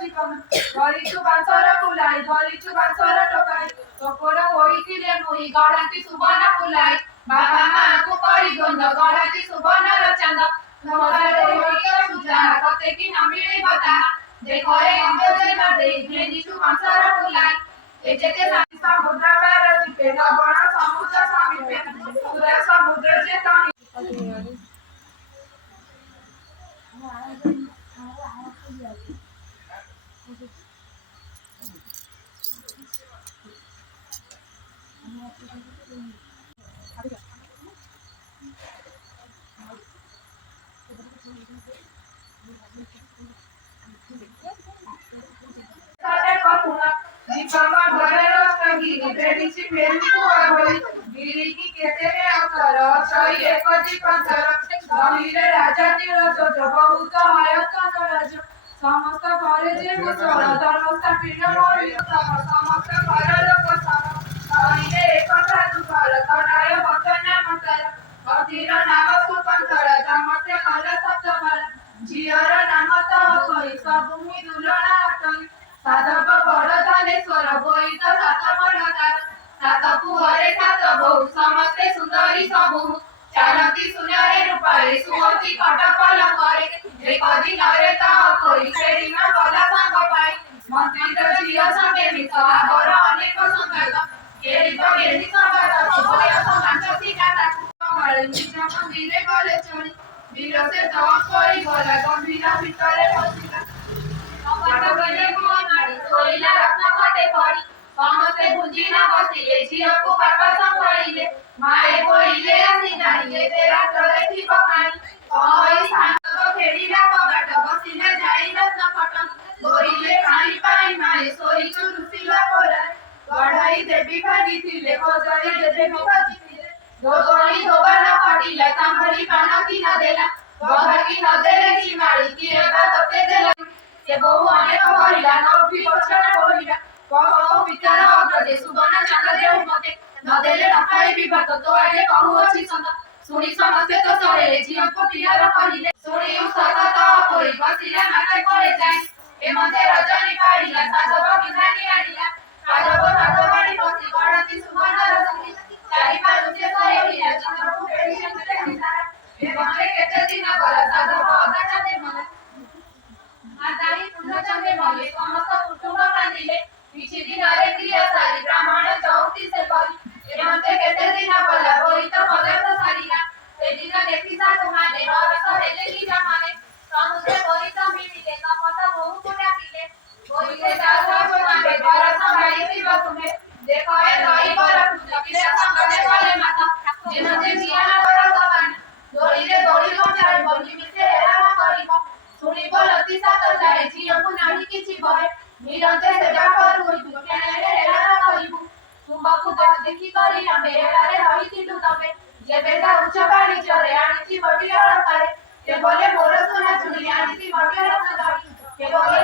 জীবন ধরিছু বাঁশর কুলাই ধরিছু বাঁশর টকাই তপর হইছিলে মুই গড়াতি সুবর্ণ কুলাই বাবা মাଙ୍କୁ କରି ଦ୍ୱନ୍ଦ ଗଢ଼ାତି ସୁବର୍ଣ୍ଣର ଚାନ୍ଦ ନମସ୍କାର ହରିୟ ପୂଜା ତତେ କି ନ ମିଳିବ ତାହା ଦେଖରେ ଅଙ୍ଗଜନ ଦେଇ ଭେଦିଛୁ ବାଁଶର କୁଲାଇ ଏ ଯେତେ ସମୁଦ୍ର ପାର ଯିବେ ଲବଣ ସମୁଦ୍ର ସମୀପେ ସୁର ସମୁଦ୍ର ଯେ ତଣି जीवमा घरेर संगीनी भेडिची फेरिको आवळी गिरीकी केतेरे अवतार सही एकजी पंथर गहिरे राजा तिर जोज बहुत आयतन राज समस्त घरे जे कुशल धर्मस्था पिंड मोरी समस्त घर लोक सम गहिरे एकथा दुपार तनाय बतना मंतर अधीर नाम सुपंथर समस्त कल सप्तमल झियर नाम तह कई सबुमि दुलना अटई साधव बड़धानेश्वर बोईत सात मनतार सात पुहरे सात बहु समस्ते सुंदरी सबु चारती सुनरे रूपारे सुमति कटकल करे एक दिनरे तह कोई फेरी न गला संग पाई मंत्री झिय संगे मित आगर अनेक संगात केरी तो गेली संगात बयस मांचसी गाता कमळे निज मंदिरे गले चढ़ी वीर से तह करी गला गंभीर भितरे बसिला सोइला रत्न खटे पड़ी समस्ते भुंजिना बसिले झियको पाप संभाळिले माए कोइले आसी जानिले तेरा चले थी पकाई ओई सांगो खेडीला कबाट बसिले जाई रत्न खटन बोइले खाई पाई माए सोई चुरुसिला कोरा गढ़ाई देवी भागी थिले कोजरी देवी भागी थिले दोगणी दोबाना पटिला तांभरी पाना की न देला बहाकी न देले की माड़ी की एबा तते देला से बहु अनेक कहिला नौफी वचन कहिला कहौ विचार अग्रजे सुबर्ण चंद्र देव मते न देले रखाई विवाद तो आगे कहू अछि संत सुनी समस्ते तो सहेले जीवन को प्रियर कहिले सुनी सतत कोई बसिला माते करे जाय ए मते रजनी पाइला साधव विधानी आनिला साधव साधवाणी बसी गणति सुबर्ण रसनी चारि पारुचे सहेलिया चंद्र को पेड़ी मते हिसारा ए मते केते दिन गला साधव अगाचा दे मन माताई पूर्णचंद्र मले समस्त कुटुंब कांदिले किछि दिन अरे क्रिया सारी ब्राह्मण चौथी से परी एमते केते दिन गला होई तो मले प्रसारिला से दिन देखि साधु माने रस हेले की जमाने समुद्र होई तो मिलिले कपट बहु कुटाकिले होइले साधु जोनाबे घर संभाई दिव तुमे देखो ए रही पर पूजा किले संगते कले माता जेमते जियाना पर सबान दोरीरे दोरी लो जाय बोली मिसे हेरा करिबो सुनिब लती सात जाए झियकु नाही किछि भय निरंते सेवा करू दुनियारे हेरा करिबु तुमकु देखि करी आमे हेरारे रहिथिलु तबे जेबे ता उच्च बाणी चरे आनिछि बटिया करे के बोले मोर सोना चुनी आनिछि बटिया रत्न दाणी के बोले